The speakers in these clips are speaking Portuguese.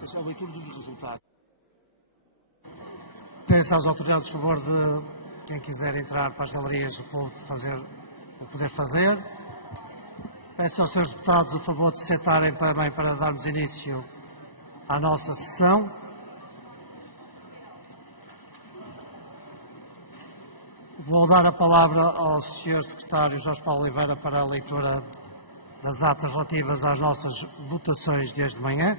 A leitura dos resultados. Peço às autoridades, por favor, de quem quiser entrar para as galerias, o poder fazer. Peço aos senhores deputados o favor de se sentarem também para darmos início à nossa sessão. Vou dar a palavra ao Sr. Secretário Jorge Paulo Oliveira para a leitura das atas relativas às nossas votações de hoje de manhã.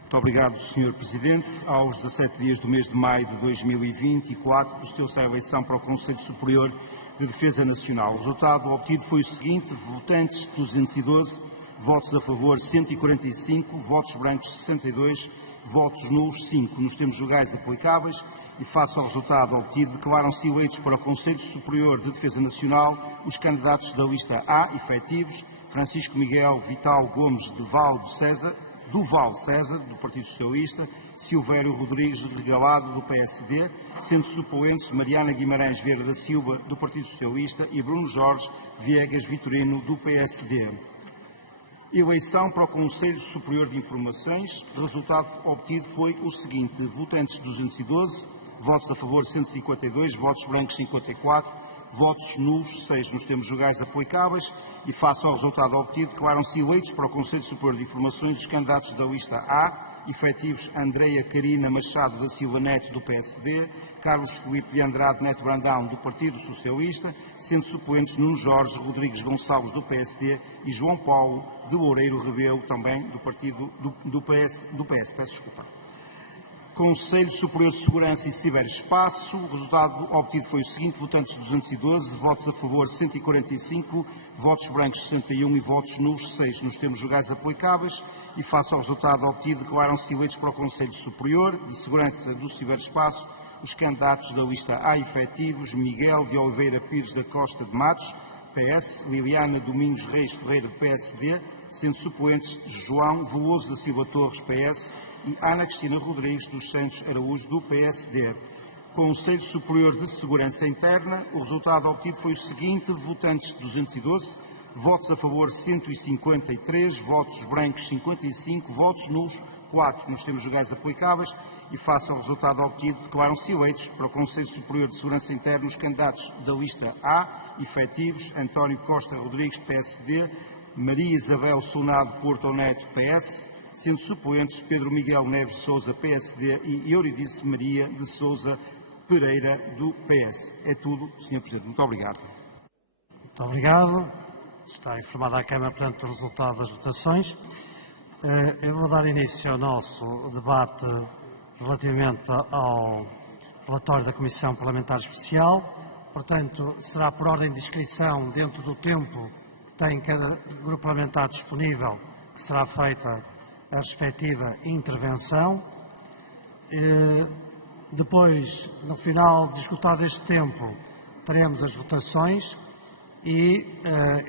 Muito obrigado, Sr. Presidente. Aos 17 dias do mês de maio de 2024, procedeu-se à eleição para o Conselho Superior de Defesa Nacional. O resultado obtido foi o seguinte: votantes 212, votos a favor 145, votos brancos 62, votos nulos 5. Nos termos legais aplicáveis e face ao resultado obtido, declaram-se eleitos para o Conselho Superior de Defesa Nacional os candidatos da lista A, efetivos: Francisco Miguel Vital Gomes de Duval César, do Partido Socialista, Silvério Rodrigues Regalado, do PSD, sendo suplentes Mariana Guimarães Vieira da Silva, do Partido Socialista, e Bruno Jorge Viegas Vitorino, do PSD. Eleição para o Conselho Superior de Informações. O resultado obtido foi o seguinte: votantes 212, votos a favor 152, votos brancos 54, votos nulos 6. Nos termos legais aplicáveis e face ao resultado obtido, declaram-se eleitos para o Conselho Superior de Informações os candidatos da lista A, efetivos: Andreia Carina Machado da Silva Neto, do PSD, Carlos Filipe de Andrade Neto Brandão, do Partido Socialista, sendo suplentes Nuno Jorge Rodrigues Gonçalves, do PSD, e João Paulo de Loureiro Rebelo, também do Partido do PS. Peço desculpa. Conselho Superior de Segurança e Ciberespaço. O resultado obtido foi o seguinte: votantes 212, votos a favor 145, votos brancos 61 e votos nulos 6. Nos termos legais aplicáveis e face ao resultado obtido, declaram-se eleitos para o Conselho Superior de Segurança do Ciberespaço os candidatos da lista A, efetivos: Miguel de Oliveira Pires da Costa de Matos, PS, Liliana Domingos Reis Ferreira, do PSD, sendo suplentes João Veloso da Silva Torres, PS, e Ana Cristina Rodrigues dos Santos Araújo, do PSD. Conselho Superior de Segurança Interna. O resultado obtido foi o seguinte: votantes 212, votos a favor 153, votos brancos 55, votos nulos 4. Nos termos legais aplicáveis e face ao resultado obtido, declaram-se eleitos para o Conselho Superior de Segurança Interna os candidatos da lista A, efetivos: António Costa Rodrigues, PSD, Maria Isabel Sonado Porto Neto, PS, sendo suplentes Pedro Miguel Neves Sousa, PSD, e Euridice Maria de Sousa Pereira, do PS. É tudo, Sr. Presidente. Muito obrigado. Muito obrigado. Está informada a Câmara, portanto, do resultado das votações. Eu vou dar início ao nosso debate relativamente ao relatório da Comissão Parlamentar Especial. Portanto, será por ordem de inscrição, dentro do tempo que tem cada grupo parlamentar disponível, que será feita a respectiva intervenção. Depois, no final de esgotado este tempo, teremos as votações e,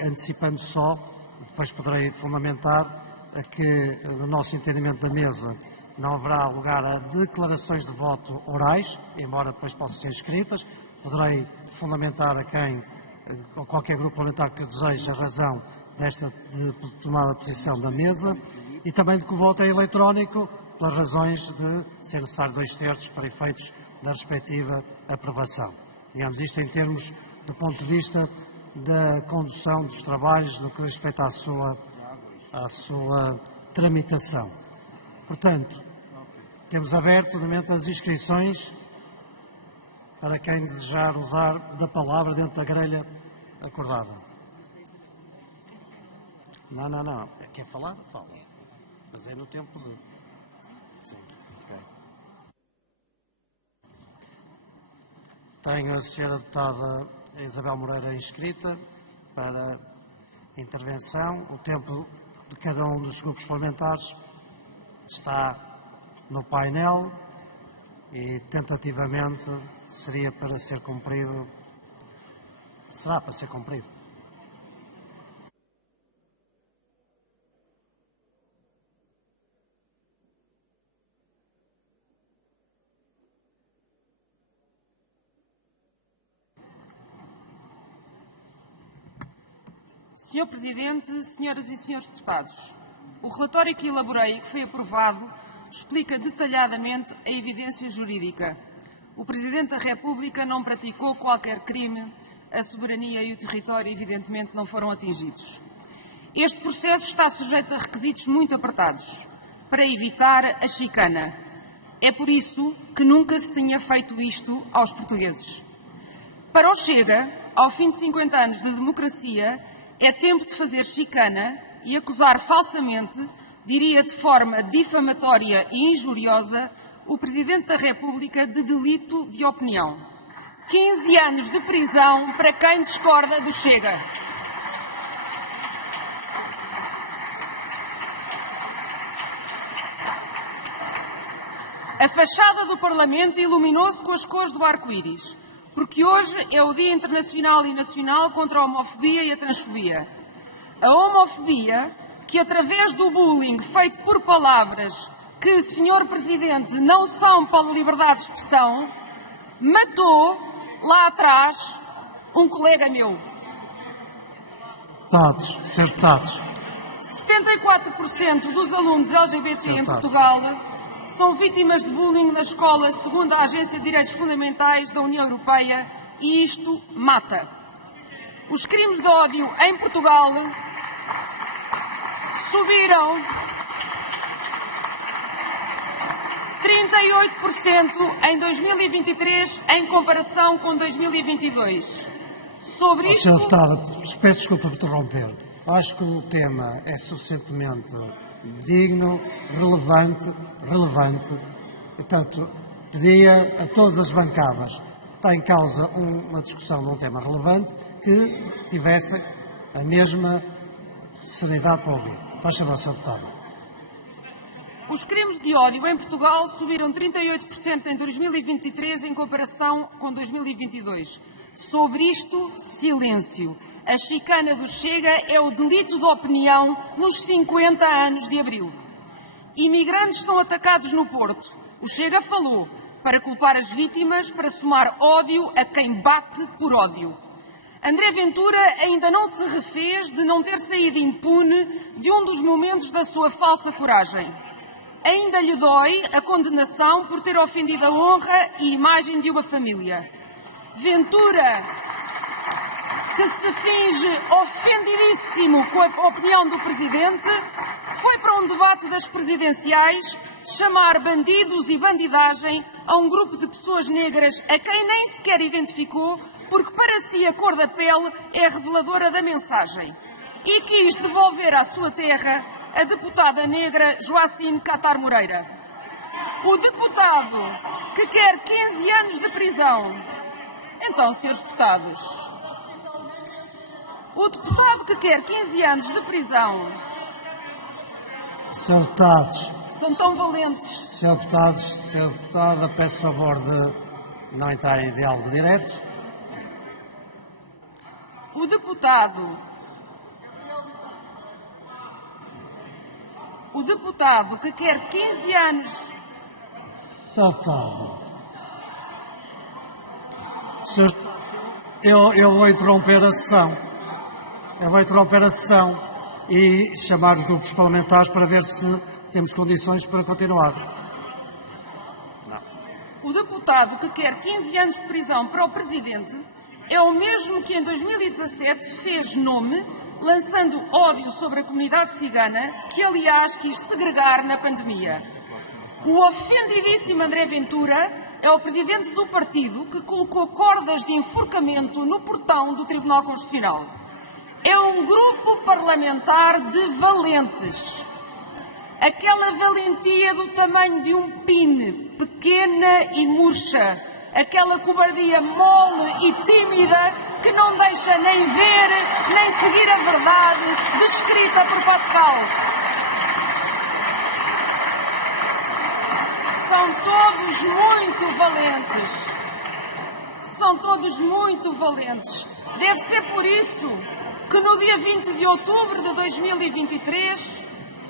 antecipando só, depois poderei fundamentar que, no nosso entendimento da mesa, não haverá lugar a declarações de voto orais, embora depois possam ser escritas. Poderei fundamentar a qualquer grupo parlamentar que deseje a razão desta tomada de posição da mesa, e também de que o voto é eletrónico, pelas razões de ser necessário 2/3 para efeitos da respectiva aprovação. Digamos isto em termos do ponto de vista da condução dos trabalhos no que respeita à sua tramitação. Portanto, temos aberto no momento as inscrições para quem desejar usar da palavra dentro da grelha acordada. Não. Quer falar? Fala. Mas é no tempo de... Sim, ok. Tenho a senhora deputada Isabel Moreira inscrita para intervenção. O tempo de cada um dos grupos parlamentares está no painel e, tentativamente, será para ser cumprido. Senhor Presidente, senhoras e senhores deputados, O relatório que elaborei e que foi aprovado explica detalhadamente a evidência jurídica. O Presidente da República não praticou qualquer crime, a soberania e o território evidentemente não foram atingidos. Este processo está sujeito a requisitos muito apertados para evitar a chicana. É por isso que nunca se tinha feito isto aos portugueses. Para o Chega, ao fim de 50 anos de democracia, é tempo de fazer chicana e acusar falsamente, diria de forma difamatória e injuriosa, o Presidente da República de delito de opinião. 15 anos de prisão para quem discorda do Chega. A fachada do Parlamento iluminou-se com as cores do arco-íris, porque hoje é o Dia Internacional e Nacional contra a Homofobia e a Transfobia. A homofobia, que através do bullying feito por palavras que, Sr. Presidente, não são para a liberdade de expressão, matou lá atrás um colega meu. Deputados, Srs. Deputados. 74% dos alunos LGBT em Portugal são vítimas de bullying na escola, segundo a Agência de Direitos Fundamentais da União Europeia, e isto mata. Os crimes de ódio em Portugal subiram 38% em 2023 em comparação com 2022. Sobre isto... Sr. Deputado, peço desculpa por interromper. Acho que o tema é suficientemente digno, relevante. Portanto, pedia a todas as bancadas que está em causa uma discussão de um tema relevante que tivessem a mesma seriedade para ouvir. Faz favor, Sr. Deputado. Os crimes de ódio em Portugal subiram 38% em 2023 em comparação com 2022. Sobre isto, silêncio. A chicana do Chega é o delito de opinião nos 50 anos de Abril. Imigrantes são atacados no Porto. O Chega falou para culpar as vítimas, para somar ódio a quem bate por ódio. André Ventura ainda não se refez de não ter saído impune de um dos momentos da sua falsa coragem. Ainda lhe dói a condenação por ter ofendido a honra e imagem de uma família. Ventura, que se finge ofendidíssimo com a opinião do Presidente, foi para um debate das presidenciais chamar bandidos e bandidagem a um grupo de pessoas negras a quem nem sequer identificou, porque para si a cor da pele é reveladora da mensagem. E quis devolver à sua terra a deputada negra Joacine Catar Moreira. O deputado que quer 15 anos de prisão. Então, senhores deputados, o deputado que quer 15 anos de prisão. Sr. Deputados. São tão valentes. Sr. Deputados, Sr. Deputada, peço favor de não entrar em diálogo direto. O deputado que quer 15 anos... Sr. Deputado, eu vou interromper a sessão. E chamar os grupos parlamentares para ver se temos condições para continuar. O deputado que quer 15 anos de prisão para o Presidente é o mesmo que em 2017 fez nome, lançando ódio sobre a comunidade cigana, que aliás quis segregar na pandemia. O ofendidíssimo André Ventura é o Presidente do partido que colocou cordas de enforcamento no portão do Tribunal Constitucional. É um grupo parlamentar de valentes. Aquela valentia do tamanho de um pine, pequena e murcha. Aquela cobardia mole e tímida que não deixa nem ver, nem seguir a verdade descrita por Pascal. São todos muito valentes. Deve ser por isso que no dia 20 de outubro de 2023,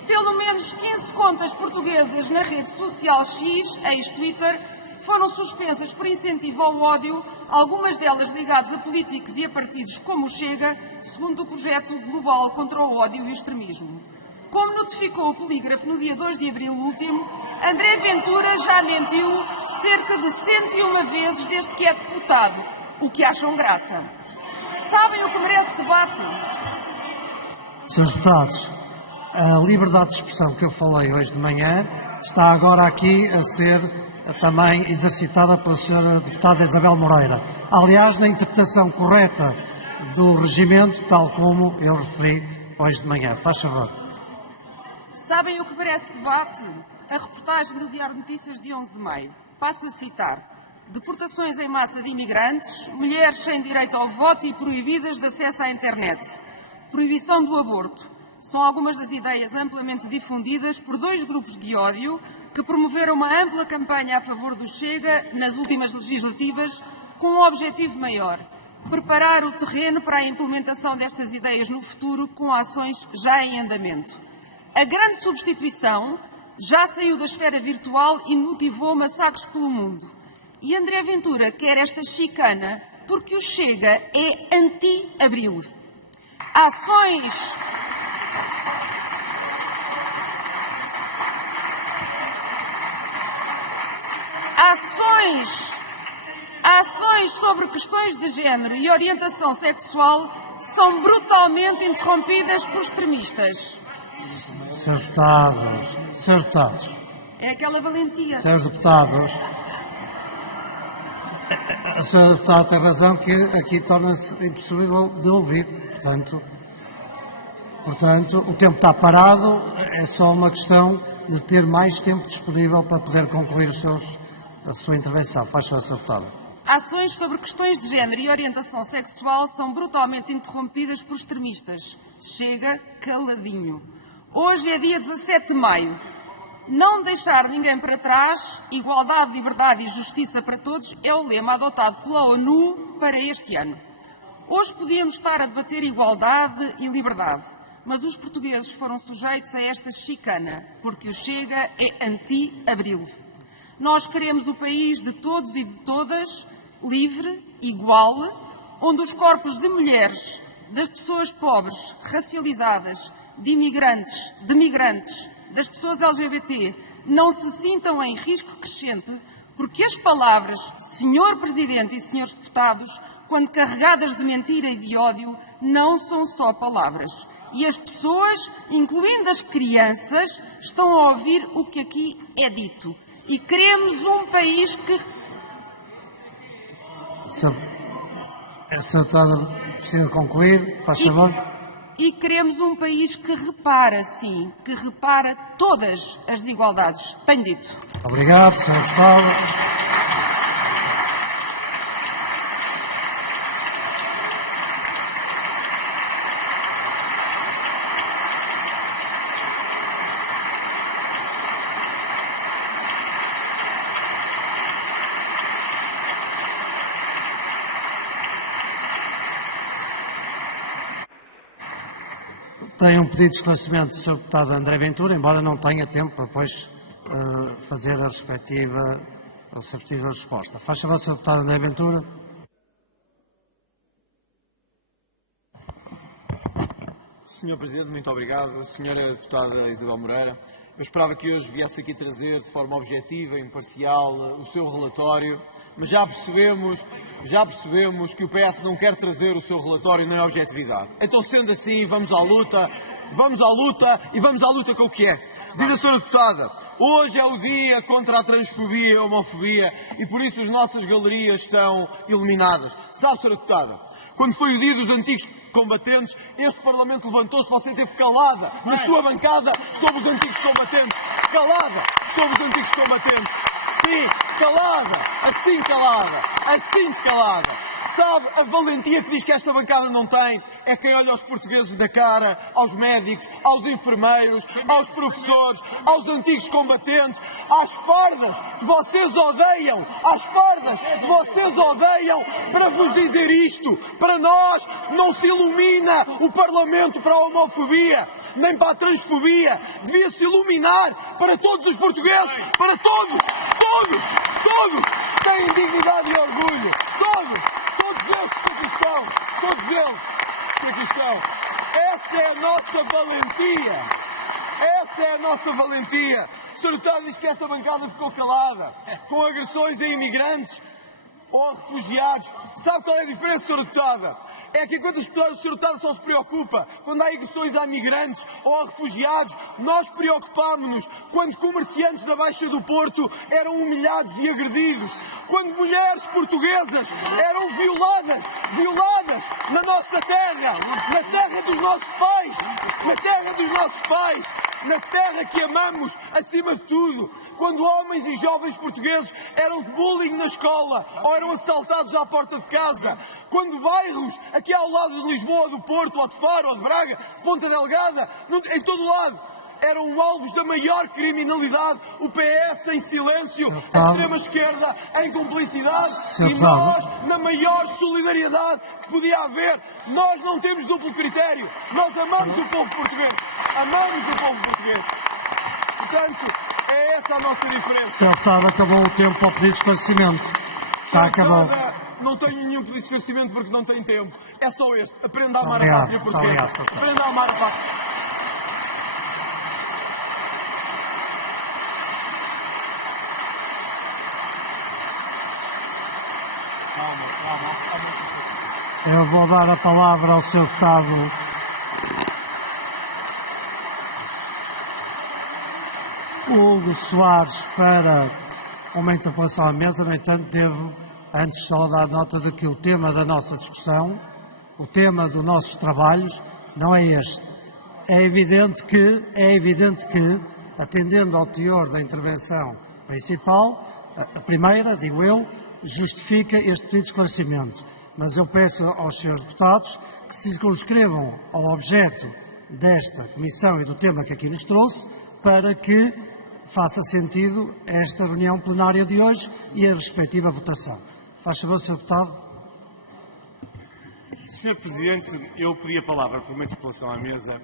pelo menos 15 contas portuguesas na rede social X, ex-Twitter, foram suspensas por incentivo ao ódio, algumas delas ligadas a políticos e a partidos como o Chega, segundo o projeto global contra o ódio e o extremismo. Como notificou o polígrafo no dia 2 de abril último, André Ventura já mentiu cerca de 101 vezes desde que é deputado, o que acham graça. Sabem o que merece debate? Senhores deputados, a liberdade de expressão que eu falei hoje de manhã está agora aqui a ser também exercitada pela senhora deputada Isabel Moreira. Aliás, na interpretação correta do regimento, tal como eu referi hoje de manhã. Faz favor. Sabem o que merece debate? A reportagem do Diário de Notícias de 11 de maio. Passo a citar. Deportações em massa de imigrantes, mulheres sem direito ao voto e proibidas de acesso à internet. Proibição do aborto. São algumas das ideias amplamente difundidas por dois grupos de ódio que promoveram uma ampla campanha a favor do Chega nas últimas legislativas com um objetivo maior: preparar o terreno para a implementação destas ideias no futuro com ações já em andamento. A grande substituição já saiu da esfera virtual e motivou massacres pelo mundo. E André Ventura quer esta chicana porque o Chega é anti-Abril. Ações sobre questões de género e orientação sexual são brutalmente interrompidas por extremistas. Senhores deputados. É aquela valentia. Senhores deputados, a senhora deputada tem razão que aqui torna-se impossível de ouvir. Portanto, o tempo está parado, é só uma questão de ter mais tempo disponível para poder concluir a sua intervenção. Faz favor, senhor deputado. Ações sobre questões de género e orientação sexual são brutalmente interrompidas por extremistas. Chega caladinho. Hoje é dia 17 de maio. Não deixar ninguém para trás, igualdade, liberdade e justiça para todos é o lema adotado pela ONU para este ano. Hoje podíamos estar a debater igualdade e liberdade, mas os portugueses foram sujeitos a esta chicana, porque o Chega é anti-Abril. Nós queremos o país de todos e de todas, livre, igual, onde os corpos de mulheres, das pessoas pobres, racializadas, de migrantes, das pessoas LGBT, não se sintam em risco crescente, porque as palavras Senhor Presidente e Senhores Deputados, quando carregadas de mentira e de ódio, não são só palavras. E as pessoas, incluindo as crianças, estão a ouvir o que aqui é dito. E queremos um país que... A senhora deputada precisa concluir, faz favor. E queremos um país que repara, sim, que repara todas as desigualdades. Tenho dito. Obrigado, senhor deputado. Tenho um pedido de esclarecimento do Sr. Deputado André Ventura, embora não tenha tempo para depois fazer a respectiva resposta. Faz favor, Sr. Deputado André Ventura. Senhor Presidente, muito obrigado. Senhora Deputada Isabel Moreira, eu esperava que hoje viesse aqui trazer de forma objetiva, imparcial, o seu relatório, mas já percebemos que o PS não quer trazer o seu relatório nem a objetividade. Então, sendo assim, vamos à luta e vamos à luta com o que é. Diz a senhora deputada, hoje é o dia contra a transfobia e a homofobia e por isso as nossas galerias estão iluminadas. Sabe, senhora deputada, quando foi o dia dos antigos combatentes, este Parlamento levantou-se, você esteve calada na sua bancada sobre os antigos combatentes. Calada sobre os antigos combatentes. Sim, calada, assim de calada. Sabe, a valentia que diz que esta bancada não tem é quem olha aos portugueses na cara, aos médicos, aos enfermeiros, aos professores, aos antigos combatentes, às fardas que vocês odeiam, para vos dizer isto. Para nós não se ilumina o Parlamento para a homofobia, nem para a transfobia. Devia-se iluminar para todos os portugueses, para todos têm dignidade e orgulho, todos eles que aqui estão. Essa é a nossa valentia. Essa é a nossa valentia. O Sr. Deputado diz que esta bancada ficou calada com agressões a imigrantes ou a refugiados. Sabe qual é a diferença, Sr. Deputada? É que enquanto o Sr. Deputado só se preocupa quando há agressões a migrantes ou a refugiados, nós preocupámos-nos quando comerciantes da Baixa do Porto eram humilhados e agredidos, quando mulheres portuguesas eram violadas na nossa terra, na terra dos nossos pais, na terra que amamos acima de tudo, quando homens e jovens portugueses eram de bullying na escola ou eram assaltados à porta de casa, quando bairros aqui ao lado de Lisboa, do Porto, ou de Faro, ou de Braga, de Ponta Delgada, em todo o lado, eram alvos da maior criminalidade, o PS em silêncio, a extrema-esquerda em cumplicidade e nós na maior solidariedade que podia haver. Nós não temos duplo critério, nós amamos o povo português, Portanto, é essa a nossa diferença. Sr. Deputado, acabou o tempo para o pedido de esclarecimento. Está acabado. Não tenho nenhum pedido de esclarecimento porque não tenho tempo. É só este. Aprenda a amar a pátria portuguesa. Aprenda a amar a pátria. Eu vou dar a palavra ao Sr. Deputado Hugo Soares para uma interpelação à mesa. No entanto, devo antes só dar nota de que o tema da nossa discussão, o tema dos nossos trabalhos, não é este. É evidente que, atendendo ao teor da intervenção principal, a primeira, digo eu, justifica este pedido de esclarecimento. Mas eu peço aos senhores deputados que se circunscrevam ao objeto desta comissão e do tema que aqui nos trouxe, para que faça sentido esta reunião plenária de hoje e a respectiva votação. Faz favor, Sr. Deputado. Sr. Presidente, eu pedi a palavra por uma interpelação à mesa,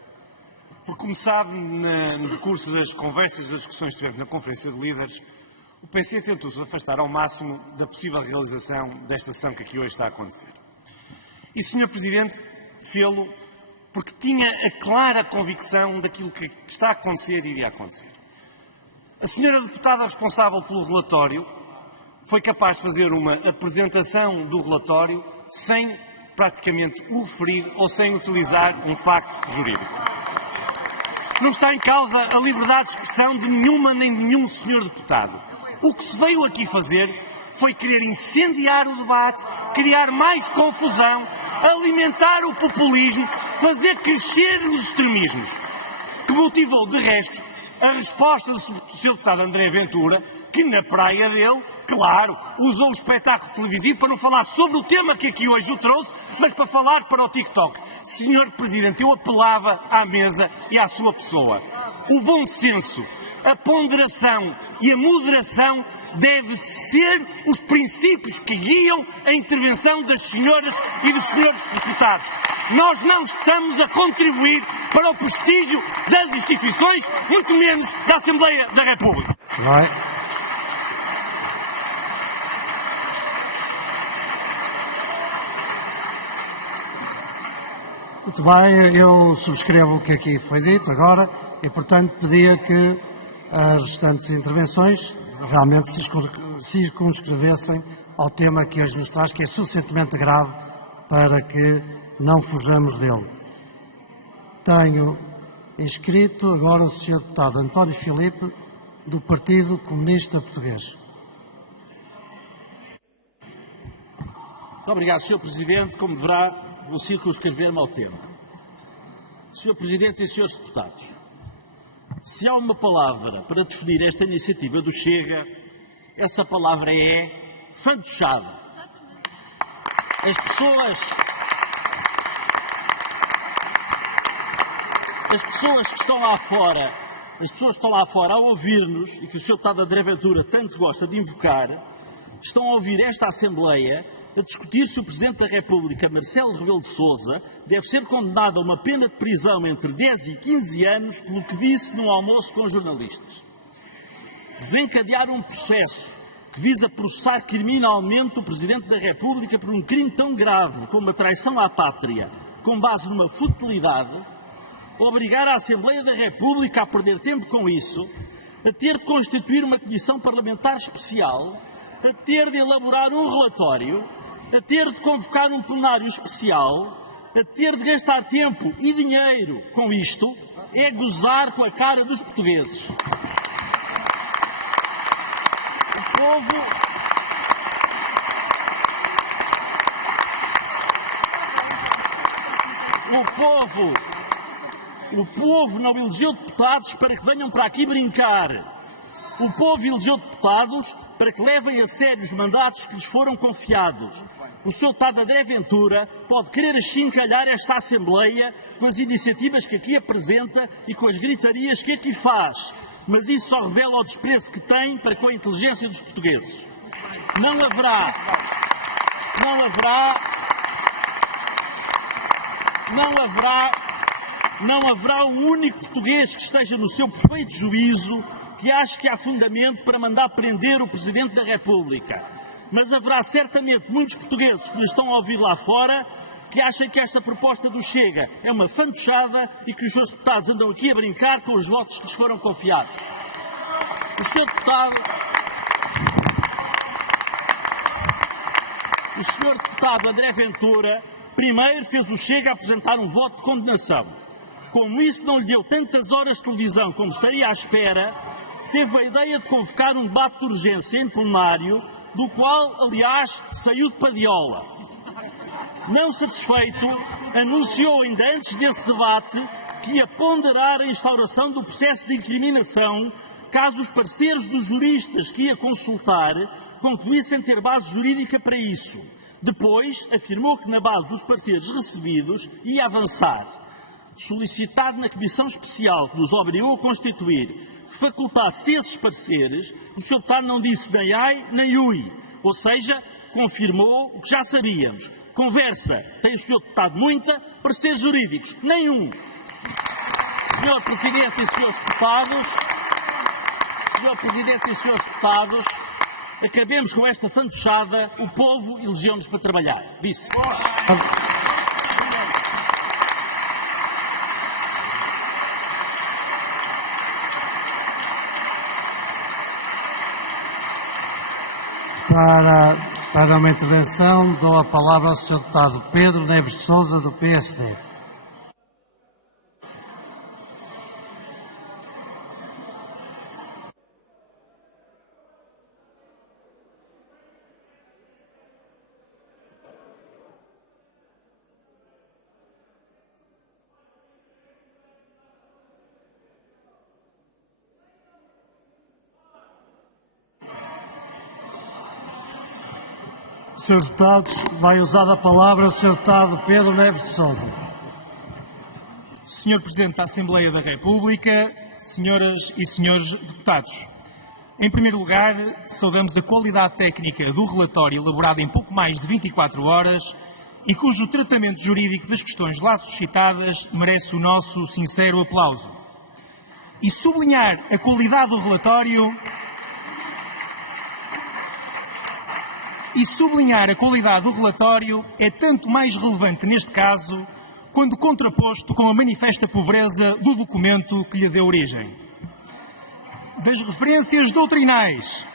porque, como sabe, no decurso das conversas e das discussões que tivemos na Conferência de Líderes, o PC tentou-se afastar ao máximo da possível realização desta sessão que aqui hoje está a acontecer. E, Sr. Presidente, fê-lo porque tinha a clara convicção daquilo que está a acontecer e iria acontecer. A senhora deputada responsável pelo relatório foi capaz de fazer uma apresentação do relatório sem praticamente o referir ou sem utilizar um facto jurídico. Não está em causa a liberdade de expressão de nenhuma nem de nenhum senhor deputado. O que se veio aqui fazer foi querer incendiar o debate, criar mais confusão, alimentar o populismo, fazer crescer os extremismos, que motivou, de resto, a resposta do Sr. Deputado André Ventura, que na praia dele, claro, usou o espetáculo televisivo para não falar sobre o tema que aqui hoje o trouxe, mas para falar para o TikTok. Sr. Presidente, eu apelava à mesa e à sua pessoa. O bom senso, a ponderação e a moderação deve ser os princípios que guiam a intervenção das senhoras e dos senhores deputados. Nós não estamos a contribuir para o prestígio das instituições, muito menos da Assembleia da República. Vai. Muito bem, eu subscrevo o que aqui foi dito agora e, portanto, pedia que as restantes intervenções realmente se circunscrevessem ao tema que hoje nos traz, que é suficientemente grave para que não fujamos dele. Tenho inscrito agora o Sr. Deputado António Filipe, do Partido Comunista Português. Muito obrigado, Sr. Presidente. Como verá, vou circunscrever-me ao tema. Sr. Presidente e Srs. Deputados, se há uma palavra para definir esta iniciativa do Chega, essa palavra é fantochada. As pessoas que estão lá fora, a ouvir-nos, e que o Sr. Deputado André Ventura tanto gosta de invocar, estão a ouvir esta Assembleia a discutir se o Presidente da República, Marcelo Rebelo de Sousa, deve ser condenado a uma pena de prisão entre 10 e 15 anos pelo que disse num almoço com jornalistas. Desencadear um processo que visa processar criminalmente o Presidente da República por um crime tão grave como a traição à pátria, com base numa futilidade, obrigar a Assembleia da República a perder tempo com isso, a ter de constituir uma comissão parlamentar especial, a ter de elaborar um relatório, a ter de convocar um plenário especial, a ter de gastar tempo e dinheiro com isto, é gozar com a cara dos portugueses. O povo não elegeu deputados para que venham para aqui brincar. O povo elegeu deputados para que levem a sério os mandatos que lhes foram confiados. O Sr. Deputado André Ventura pode querer achincalhar esta Assembleia com as iniciativas que aqui apresenta e com as gritarias que aqui faz, mas isso só revela o desprezo que tem para com a inteligência dos portugueses. Não haverá um único português que esteja no seu perfeito juízo que ache que há fundamento para mandar prender o Presidente da República. Mas haverá certamente muitos portugueses que nos estão a ouvir lá fora que acham que esta proposta do Chega é uma fantochada e que os seus deputados andam aqui a brincar com os votos que lhes foram confiados. O Sr. Deputado André Ventura primeiro fez o Chega apresentar um voto de condenação. Como isso não lhe deu tantas horas de televisão como estaria à espera, teve a ideia de convocar um debate de urgência em plenário, do qual, aliás, saiu de padiola. Não satisfeito, anunciou ainda antes desse debate que ia ponderar a instauração do processo de incriminação caso os pareceres dos juristas que ia consultar concluíssem ter base jurídica para isso. Depois, afirmou que na base dos pareceres recebidos ia avançar. Solicitado na Comissão Especial que nos obrigou a constituir que facultasse esses pareceres, o Sr. Deputado não disse nem ai nem ui, ou seja, confirmou o que já sabíamos. Conversa tem o Sr. Deputado muita, pareceres jurídicos nenhum. Sr. Presidente e Srs. Deputados, acabemos com esta fantochada, o povo elegeu-nos para trabalhar. Vice. Para uma intervenção, dou a palavra ao Sr. Deputado Pedro Neves de Sousa, do PSD. Senhores deputados, vai usar a palavra o Sr. Deputado Pedro Neves de Sousa. Senhor Presidente da Assembleia da República, senhoras e senhores deputados, em primeiro lugar, saudamos a qualidade técnica do relatório elaborado em pouco mais de 24 horas e cujo tratamento jurídico das questões lá suscitadas merece o nosso sincero aplauso. E sublinhar a qualidade do relatório é tanto mais relevante neste caso, quando contraposto com a manifesta pobreza do documento que lhe deu origem. Das referências doutrinais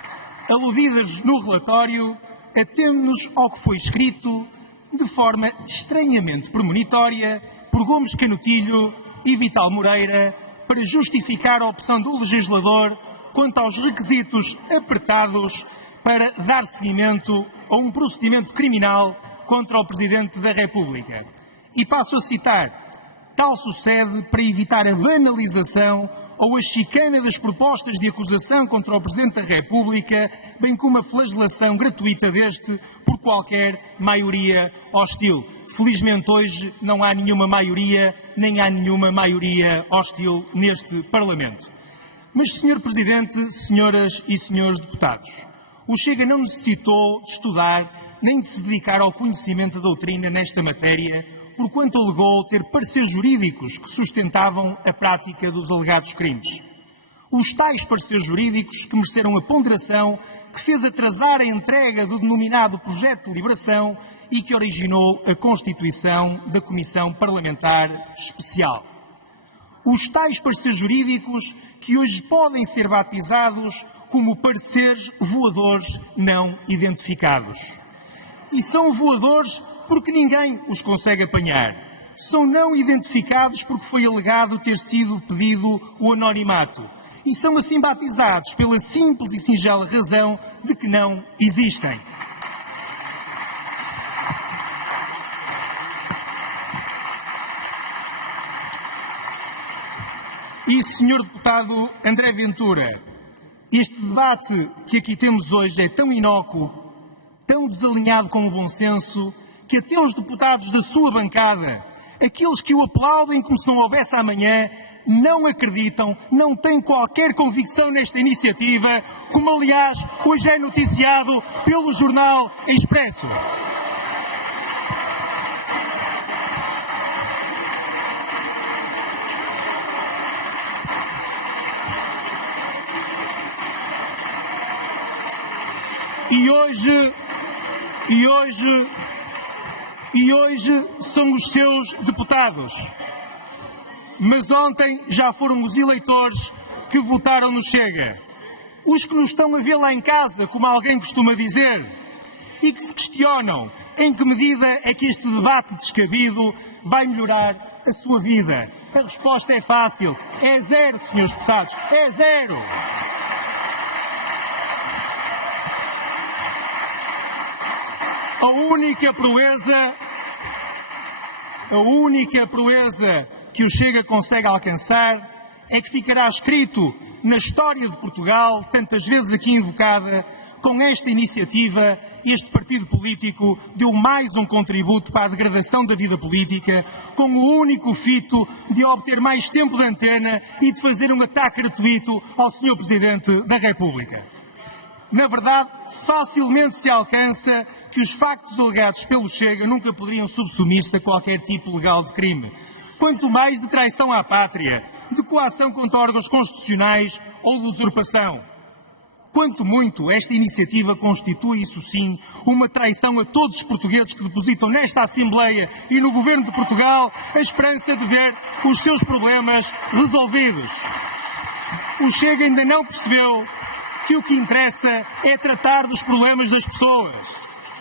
aludidas no relatório, atemo-nos ao que foi escrito de forma estranhamente premonitória por Gomes Canutilho e Vital Moreira para justificar a opção do legislador quanto aos requisitos apertados para dar seguimento a um procedimento criminal contra o Presidente da República. E passo a citar: tal sucede para evitar a banalização ou a chicana das propostas de acusação contra o Presidente da República, bem como a flagelação gratuita deste por qualquer maioria hostil. Felizmente hoje não há nenhuma maioria, nem há nenhuma maioria hostil neste Parlamento. Mas, Sr. Presidente, senhoras e senhores deputados, o Chega não necessitou de estudar nem de se dedicar ao conhecimento da doutrina nesta matéria, porquanto alegou ter pareceres jurídicos que sustentavam a prática dos alegados crimes. Os tais pareceres jurídicos que mereceram a ponderação que fez atrasar a entrega do denominado projeto de deliberação e que originou a constituição da Comissão Parlamentar Especial. os tais pareceres jurídicos que hoje podem ser batizados como pareceres voadores não identificados. E são voadores porque ninguém os consegue apanhar. São não identificados porque foi alegado ter sido pedido o anonimato. E são assim batizados pela simples e singela razão de que não existem. E, Sr. Deputado André Ventura, este debate que aqui temos hoje é tão inócuo, tão desalinhado com o bom senso, que até os deputados da sua bancada, aqueles que o aplaudem como se não houvesse amanhã, não acreditam, não têm qualquer convicção nesta iniciativa, como aliás hoje é noticiado pelo jornal Expresso. E hoje são os seus deputados. Mas ontem já foram os eleitores que votaram no Chega. Os que nos estão a ver lá em casa, como alguém costuma dizer, e que se questionam em que medida é que este debate descabido vai melhorar a sua vida. A resposta é fácil. É zero, senhores deputados. É zero. A única proeza que o Chega consegue alcançar é que ficará escrito na história de Portugal, tantas vezes aqui invocada, com esta iniciativa, este partido político deu mais um contributo para a degradação da vida política, com o único fito de obter mais tempo de antena e de fazer um ataque gratuito ao Sr. Presidente da República. Na verdade, facilmente se alcança que os factos alegados pelo Chega nunca poderiam subsumir-se a qualquer tipo legal de crime, quanto mais de traição à pátria, de coação contra órgãos constitucionais ou de usurpação. Quanto muito, esta iniciativa constitui, isso sim, uma traição a todos os portugueses que depositam nesta Assembleia e no Governo de Portugal a esperança de ver os seus problemas resolvidos. O Chega ainda não percebeu que o que interessa é tratar dos problemas das pessoas.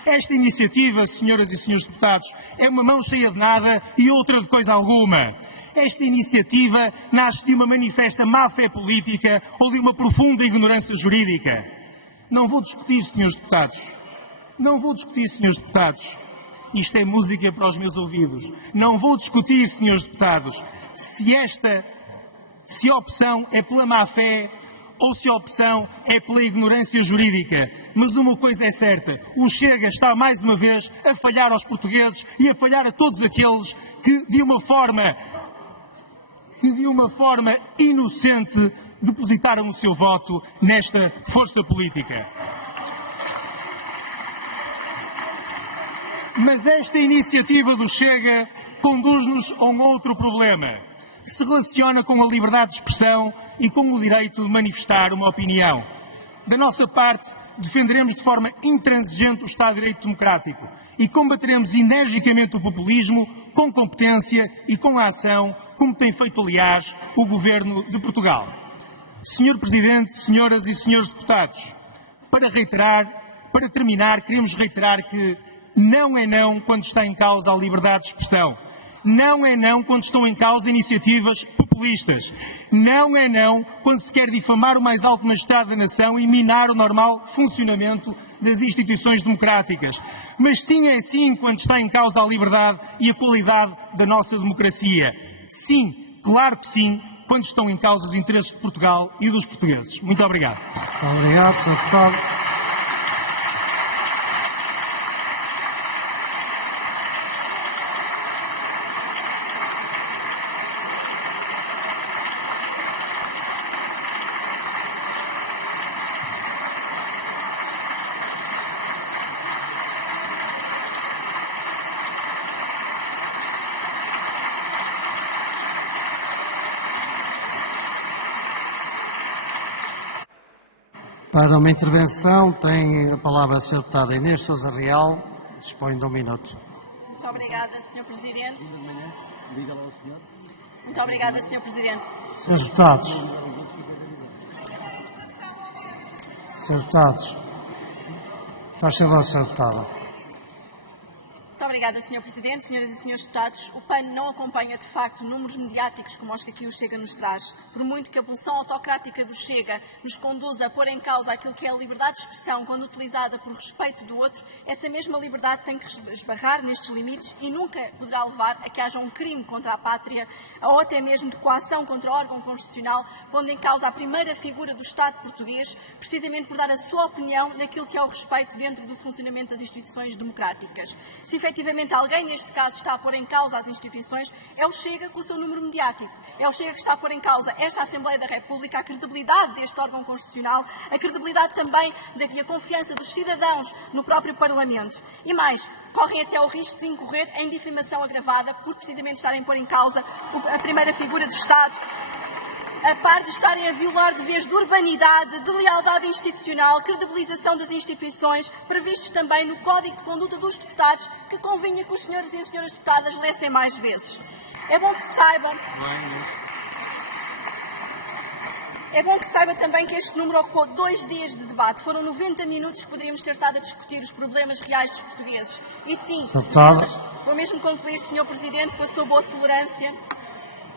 Esta iniciativa, senhoras e senhores deputados, é uma mão cheia de nada e outra de coisa alguma. Esta iniciativa nasce de uma manifesta má-fé política ou de uma profunda ignorância jurídica. Não vou discutir, senhores deputados. Não vou discutir, senhores deputados. Isto é música para os meus ouvidos. Não vou discutir, senhores deputados, se a opção é pela má-fé ou se a opção é pela ignorância jurídica. Mas uma coisa é certa, o Chega está mais uma vez a falhar aos portugueses e a falhar a todos aqueles que de uma forma inocente depositaram o seu voto nesta força política. Mas esta iniciativa do Chega conduz-nos a um outro problema, que se relaciona com a liberdade de expressão e com o direito de manifestar uma opinião. Da nossa parte, defenderemos de forma intransigente o Estado de Direito Democrático e combateremos energicamente o populismo com competência e com a ação, como tem feito, aliás, o Governo de Portugal. Senhor Presidente, senhoras e senhores deputados, para terminar, queremos reiterar que não é não quando está em causa a liberdade de expressão. Não é não quando estão em causa iniciativas populistas. Não é não quando se quer difamar o mais alto magistrado da nação e minar o normal funcionamento das instituições democráticas. Mas sim é sim quando está em causa a liberdade e a qualidade da nossa democracia. Sim, claro que sim, quando estão em causa os interesses de Portugal e dos portugueses. Muito obrigado. Obrigado, Sr. Deputado. Para uma intervenção, tem a palavra a Sra. Deputada Inês Sousa Real, dispõe de 1 minuto. Muito obrigada, Sr. Presidente. Muito obrigada, Sr. Presidente. Senhores deputados. Senhores deputados. Faz favor, Sr. Deputado. Muito obrigada, Sr. Presidente. Senhoras e senhores deputados, o PAN não acompanha, de facto, números mediáticos como os que aqui o Chega nos traz. Por muito que a pulsão autocrática do Chega nos conduza a pôr em causa aquilo que é a liberdade de expressão quando utilizada por respeito do outro, essa mesma liberdade tem que esbarrar nestes limites e nunca poderá levar a que haja um crime contra a pátria ou até mesmo de coação contra o órgão constitucional, pondo em causa a primeira figura do Estado português, precisamente por dar a sua opinião naquilo que é o respeito dentro do funcionamento das instituições democráticas. Se efetivamente alguém, neste caso, está a pôr em causa as instituições, é o Chega com o seu número mediático. É o Chega que está a pôr em causa esta Assembleia da República, a credibilidade deste órgão constitucional, a credibilidade também e a confiança dos cidadãos no próprio Parlamento. E mais, correm até o risco de incorrer em difamação agravada por precisamente estarem a pôr em causa a primeira figura do Estado, a par de estarem a violar deveres de urbanidade, de lealdade institucional, credibilização das instituições, previstos também no Código de Conduta dos Deputados, que convinha que os senhores e as senhoras deputadas lessem mais vezes. É bom que saiba também que este número ocupou 2 dias de debate. Foram 90 minutos que poderíamos ter estado a discutir os problemas reais dos portugueses. E sim, vou mesmo concluir, Sr. Presidente, com a sua boa tolerância.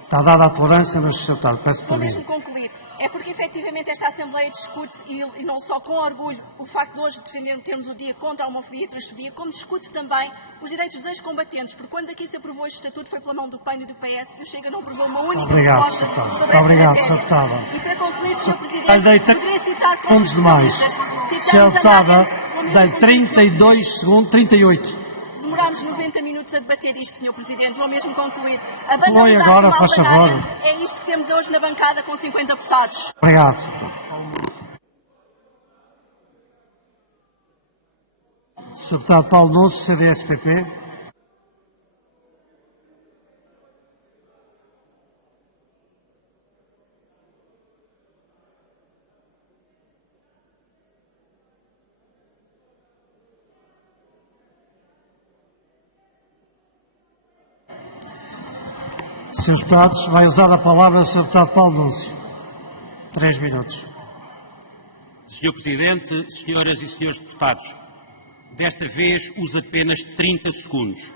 Está dada a tolerância, mas, Sr. Deputado, peço Vou permissão. mesmo concluir. É porque, efetivamente, esta Assembleia discute, e não só com orgulho, o facto de hoje termos o dia contra a homofobia e transfobia, como discute também os direitos dos ex-combatentes, porque quando aqui se aprovou este estatuto foi pela mão do PAN e do PS, e o Chega não aprovou uma única proposta sobre essa matéria. E para concluir, Sr. Presidente, poderia citar constitucionalistas. Sr. Deputado, dei 32 segundos, 38. Demorámos 90 minutos a debater isto, Sr. Presidente. Vou mesmo concluir. A Agora, banalidade faz e o favor. malbanamento é isto que temos hoje na bancada com 50 deputados. Obrigado. Sr. Deputado Paulo Nunes, CDS-PP. Senhores deputados, vai usar a palavra o Sr. Deputado Paulo Nunes. 3 minutos. Sr. Presidente, senhoras e senhores deputados, desta vez uso apenas 30 segundos.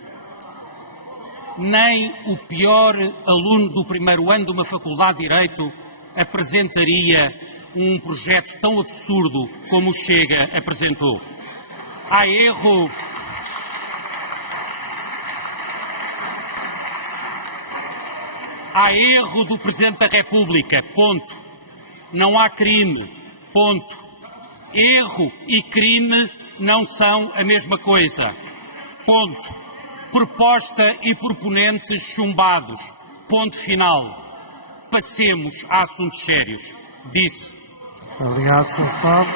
Nem o pior aluno do primeiro ano de uma faculdade de Direito apresentaria um projeto tão absurdo como o Chega apresentou. Há erro do Presidente da República, ponto. Não há crime, ponto. Erro e crime não são a mesma coisa, ponto. Proposta e proponentes chumbados, ponto final. Passemos a assuntos sérios, disse. Obrigado, Sr. Deputado.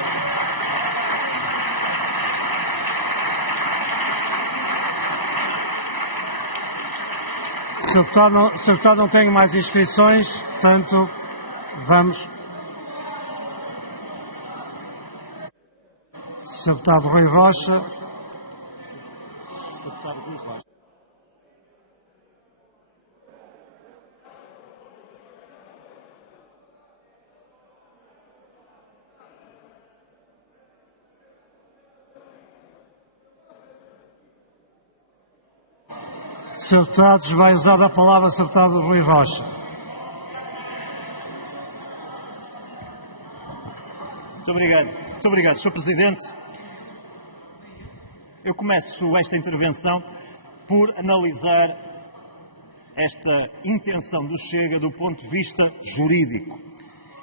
Sr. Deputado, não tenho mais inscrições, portanto, vamos. Sr. Deputado Rui Rocha. Sr. Deputados, vai usar a palavra o Sr. Deputado Rui Rocha. Muito obrigado, Sr. Presidente. Eu começo esta intervenção por analisar esta intenção do Chega do ponto de vista jurídico.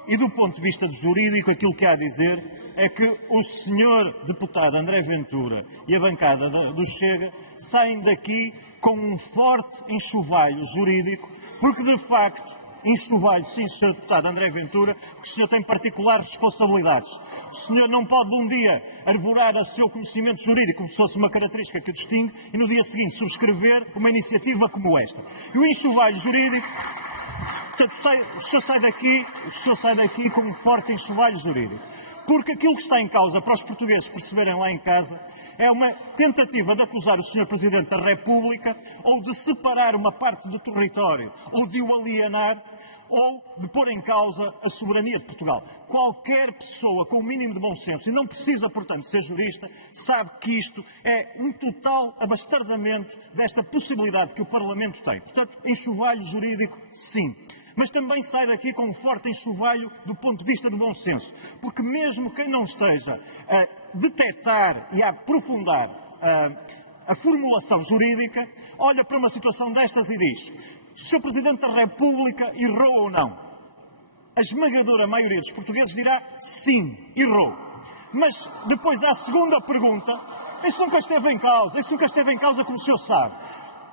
E do ponto de vista jurídico, aquilo que há a dizer é que o senhor deputado André Ventura e a bancada do Chega saem daqui com um forte enxovalho jurídico, porque de facto, enxovalho, sim, senhor deputado André Ventura, porque o senhor tem particulares responsabilidades. O senhor não pode de um dia arvorar o seu conhecimento jurídico como se fosse uma característica que o distingue e no dia seguinte subscrever uma iniciativa como esta. E o enxovalho jurídico, portanto, o senhor sai daqui com um forte enxovalho jurídico. Porque aquilo que está em causa, para os portugueses perceberem lá em casa, é uma tentativa de acusar o Sr. Presidente da República ou de separar uma parte do território, ou de o alienar, ou de pôr em causa a soberania de Portugal. Qualquer pessoa com o mínimo de bom senso, e não precisa, portanto, ser jurista, sabe que isto é um total abastardamento desta possibilidade que o Parlamento tem. Portanto, enxovalho jurídico, sim. Mas também sai daqui com um forte enxovalho do ponto de vista do bom senso. Porque mesmo quem não esteja a detectar e a aprofundar a formulação jurídica, olha para uma situação destas e diz: se o Sr. Presidente da República errou ou não? A esmagadora maioria dos portugueses dirá sim, errou. Mas depois à segunda pergunta, isso nunca esteve em causa, como o senhor sabe.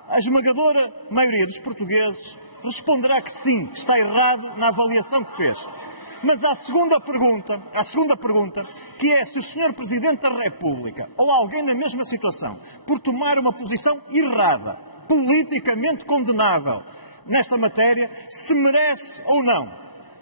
A esmagadora maioria dos portugueses responderá que sim, que está errado na avaliação que fez. Mas à segunda pergunta, que é se o Sr. Presidente da República ou alguém na mesma situação, por tomar uma posição errada, politicamente condenável nesta matéria, se merece ou não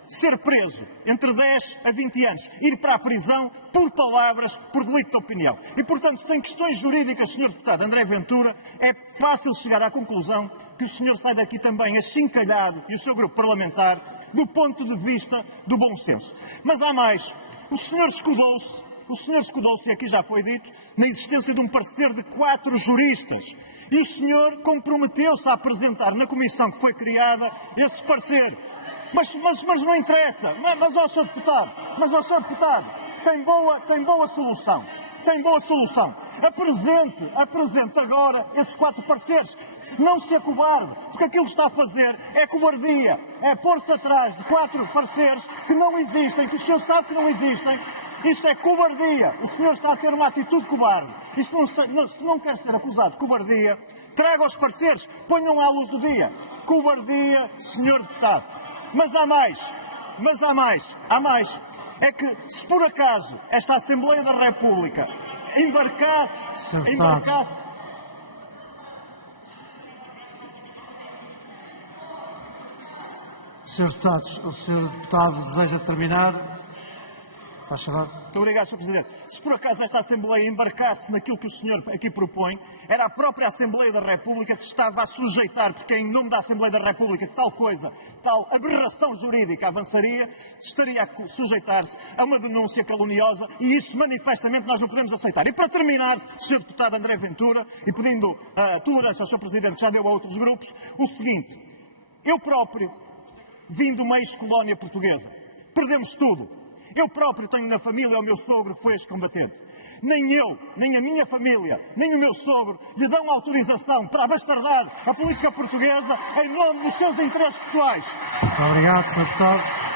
ser preso entre 10 a 20 anos, ir para a prisão por palavras, por delito de opinião. E, portanto, sem questões jurídicas, Sr. Deputado André Ventura, é fácil chegar à conclusão que o senhor sai daqui também achincalhado, e o seu grupo parlamentar, do ponto de vista do bom senso. Mas há mais. O senhor escudou-se, e aqui já foi dito, na existência de um parecer de 4 juristas. E o senhor comprometeu-se a apresentar na comissão que foi criada esse parecer. Mas não interessa. Mas ó, Sr. Deputado, tem boa solução. Apresente agora esses 4 pareceres. Não se acobarde, porque aquilo que está a fazer é cobardia. É pôr-se atrás de 4 pareceres que não existem, que o senhor sabe que não existem. Isso é cobardia. O senhor está a ter uma atitude cobarde. E se não quer ser acusado de cobardia, traga os pareceres, ponham à luz do dia. Cobardia, Sr. Deputado. Mas há mais. É que, se por acaso esta Assembleia da República embarcasse... Senhores deputados, o Sr. Deputado deseja terminar? Faz favor. Muito obrigado, Sr. Presidente. Se por acaso esta Assembleia embarcasse naquilo que o senhor aqui propõe, era a própria Assembleia da República que se estava a sujeitar, porque é em nome da Assembleia da República que tal aberração jurídica avançaria, estaria a sujeitar-se a uma denúncia caluniosa, e isso manifestamente nós não podemos aceitar. E para terminar, Sr. Deputado André Ventura, e pedindo tolerância ao Sr. Presidente, que já deu a outros grupos, o seguinte: eu próprio vim de uma ex-colónia portuguesa. Perdemos tudo. Eu próprio tenho na família o meu sogro que foi ex-combatente. Nem eu, nem a minha família, nem o meu sogro lhe dão autorização para abastardar a política portuguesa em nome dos seus interesses pessoais. Muito obrigado, Sr. Deputado.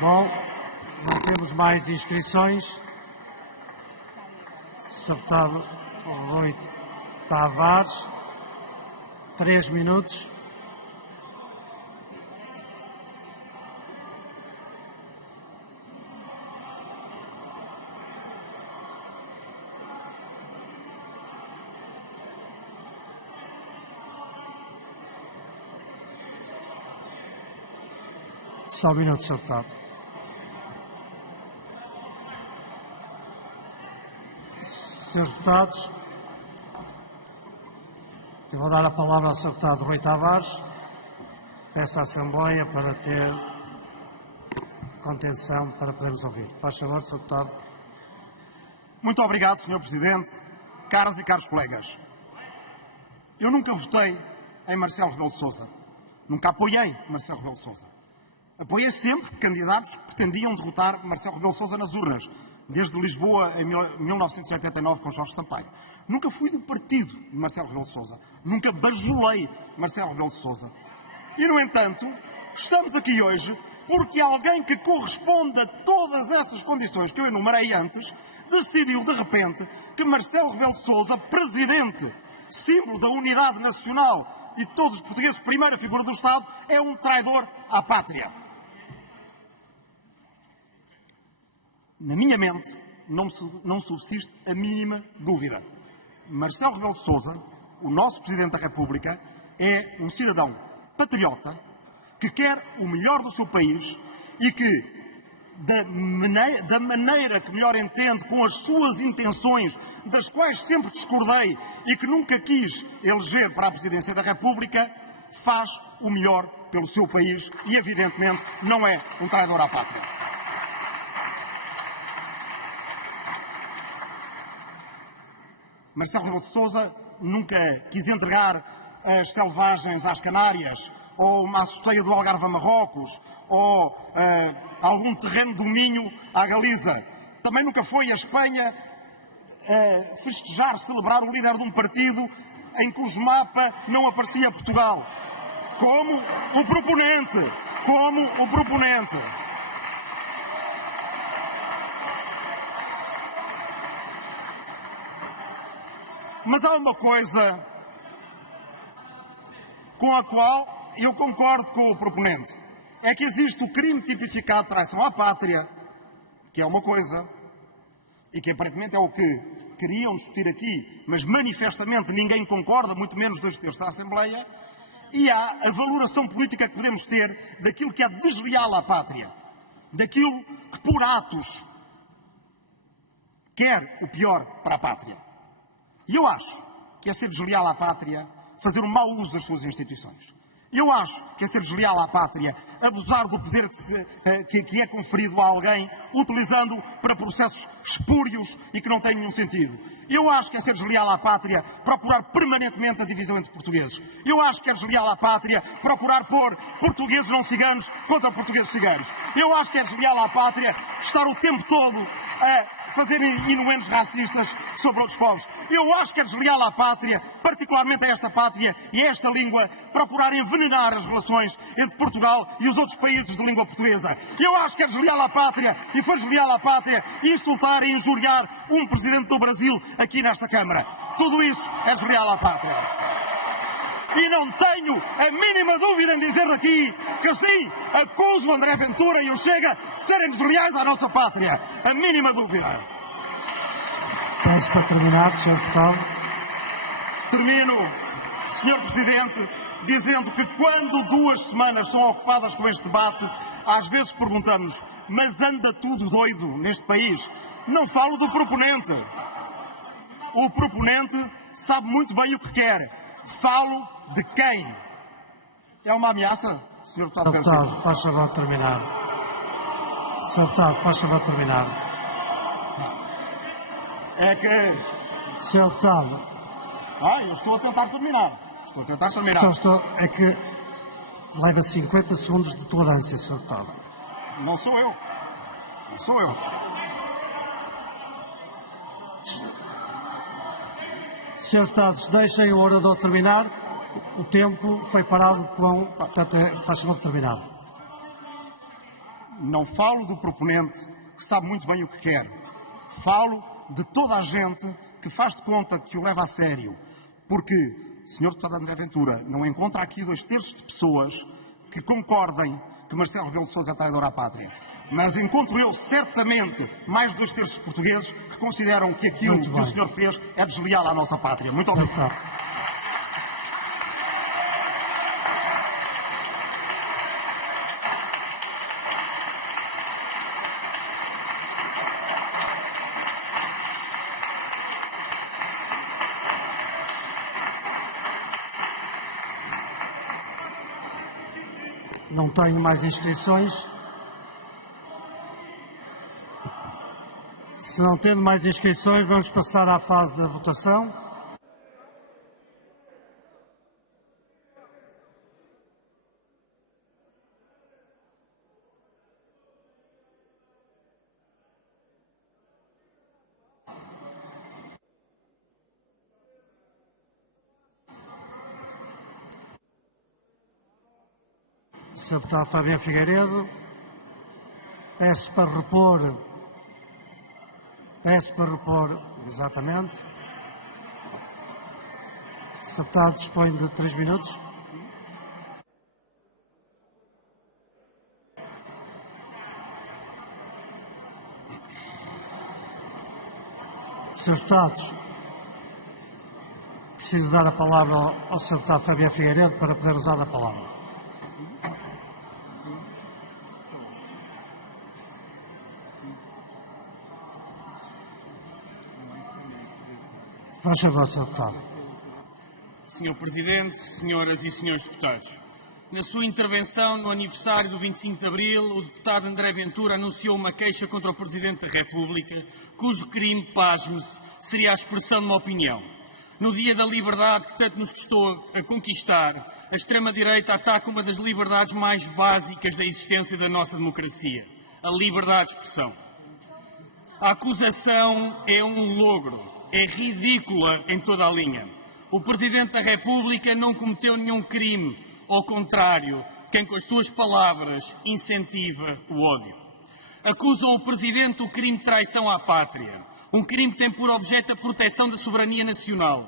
Bom, não temos mais inscrições. Sr. Deputado Rui Tavares, 3 minutos. Só um minuto, Sr. Deputado. Senhores deputados, eu vou dar a palavra ao Sr. Deputado Rui Tavares. Peço à Assembleia para ter contenção para podermos ouvir. Faz favor, Sr. Deputado. Muito obrigado, Sr. Presidente, caras e caros colegas. Eu nunca votei em Marcelo Rebelo de Sousa. Nunca apoiei Marcelo Rebelo de Sousa. Apoiei sempre candidatos que pretendiam derrotar Marcelo Rebelo de Sousa nas urnas, desde Lisboa em 1989 com Jorge Sampaio. Nunca fui do partido de Marcelo Rebelo de Sousa. Nunca bajulei Marcelo Rebelo de Sousa. E, no entanto, estamos aqui hoje porque alguém que corresponde a todas essas condições que eu enumerei antes, decidiu, de repente, que Marcelo Rebelo de Sousa, presidente, símbolo da unidade nacional e de todos os portugueses, primeira figura do Estado, é um traidor à pátria. Na minha mente, não subsiste a mínima dúvida. Marcelo Rebelo de Sousa, o nosso Presidente da República, é um cidadão patriota que quer o melhor do seu país e que, da maneira que melhor entende, com as suas intenções, das quais sempre discordei e que nunca quis eleger para a Presidência da República, faz o melhor pelo seu país e, evidentemente, não é um traidor à pátria. Marcelo Rebelo de Sousa nunca quis entregar as selvagens às Canárias, ou uma açoteia do Algarve a Marrocos, ou algum terreno do Minho à Galiza. Também nunca foi a Espanha festejar, celebrar o líder de um partido em cujo mapa não aparecia Portugal. Como o proponente. Mas há uma coisa com a qual eu concordo com o proponente. É que existe o crime tipificado de traição à pátria, que é uma coisa, e que aparentemente é o que queriam discutir aqui, mas manifestamente ninguém concorda, muito menos 2/3 da Assembleia, e há a valoração política que podemos ter daquilo que é desleal à pátria, daquilo que por atos quer o pior para a pátria. E eu acho que é ser desleal à pátria fazer um mau uso das suas instituições. Eu acho que é ser desleal à pátria abusar do poder que é conferido a alguém, utilizando para processos espúrios e que não têm nenhum sentido. Eu acho que é ser desleal à pátria procurar permanentemente a divisão entre portugueses. Eu acho que é desleal à pátria procurar pôr portugueses não ciganos contra portugueses ciganos. Eu acho que é desleal à pátria estar o tempo todo a fazerem inuendos racistas sobre outros povos. Eu acho que é desleal à pátria, particularmente a esta pátria e a esta língua, procurar envenenar as relações entre Portugal e os outros países de língua portuguesa. Eu acho que é desleal à pátria, e foi desleal à pátria, insultar e injuriar um presidente do Brasil aqui nesta Câmara. Tudo isso é desleal à pátria. E não tenho a mínima dúvida em dizer daqui que sim, acuso o André Ventura e o Chega de serem desleais à nossa pátria. A mínima dúvida. Peço para terminar, Sr. Deputado. Termino, Sr. Presidente, dizendo que quando 2 semanas são ocupadas com este debate, às vezes perguntamos, mas anda tudo doido neste país? Não falo do proponente. O proponente sabe muito bem o que quer. Falo de quem? É uma ameaça, Sr. Deputado? Sr. Deputado, faz favor de terminar. Sr. Deputado, faz favor de terminar. É que... Sr. Deputado. Eu estou a tentar terminar. É que leva 50 segundos de tolerância, Sr. Deputado. Não sou eu. Senhores Deputados, deixem o orador terminar. O tempo foi parado com... Portanto, faz favor de terminar. Não falo do proponente, que sabe muito bem o que quer. Falo de toda a gente que faz de conta que o leva a sério. Porque, Sr. Deputado André Ventura, não encontra aqui 2/3 de pessoas que concordem que Marcelo Rebelo de Sousa é traidor à pátria. Mas encontro eu, certamente, mais de 2/3 de portugueses que consideram que aquilo que o senhor fez é desleal à nossa pátria. Muito obrigado. Não tenho mais inscrições. Se não tendo mais inscrições, vamos passar à fase da votação. Sr. Deputado Fabiano Figueiredo, peço para repor, exatamente. O Sr. Deputado dispõe de 3 minutos. Senhores deputados, preciso dar a palavra ao Sr. Deputado Fabiano Figueiredo para poder usar a palavra. Faz favor, Sr. Deputado. Senhor Presidente, senhoras e senhores deputados, na sua intervenção no aniversário do 25 de Abril, o deputado André Ventura anunciou uma queixa contra o Presidente da República, cujo crime, pasme-se, seria a expressão de uma opinião. No dia da liberdade que tanto nos custou a conquistar, a extrema-direita ataca uma das liberdades mais básicas da existência da nossa democracia, a liberdade de expressão. A acusação é um logro, é ridícula em toda a linha. O Presidente da República não cometeu nenhum crime, ao contrário, quem com as suas palavras incentiva o ódio. Acusam o Presidente do crime de traição à pátria, um crime que tem por objeto a proteção da soberania nacional.